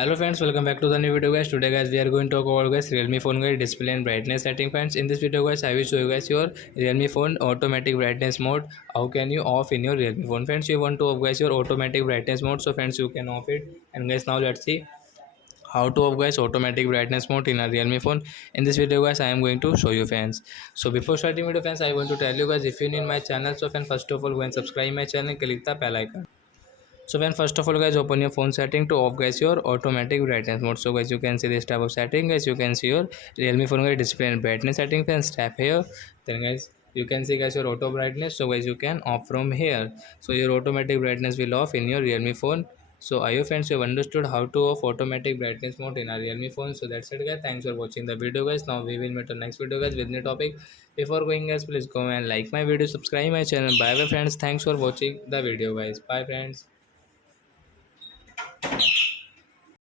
Hello friends, welcome back to the new video guys. Today guys we are going to talk about guys Realme phone guys display and brightness setting friends. In this video guys I will show you guys your Realme phone automatic brightness mode. How can you off in your Realme phone friends? You want to off guys your automatic brightness mode, so friends you can off it. And guys now let's see how to off guys automatic brightness mode in a Realme phone. In this video guys I am going to show you friends. So before starting video friends, I want to tell you guys, if you need my channel, so friends first of all go and subscribe my channel, click the bell icon. So when first of all guys open your phone setting to off guys your automatic brightness mode. So guys you can see this type of setting guys. You can see your Realme phone guys display and brightness setting. Friends tap here, then guys you can see guys your auto brightness. So guys you can off from here, so your automatic brightness will off in your Realme phone. So I hope friends you have understood how to off automatic brightness mode in a Realme phone. So that's it guys, thanks for watching the video guys. Now we will meet on next video guys with new topic. Before going guys, please go and like my video, subscribe my channel. Bye bye friends, thanks for watching the video guys. Bye friends.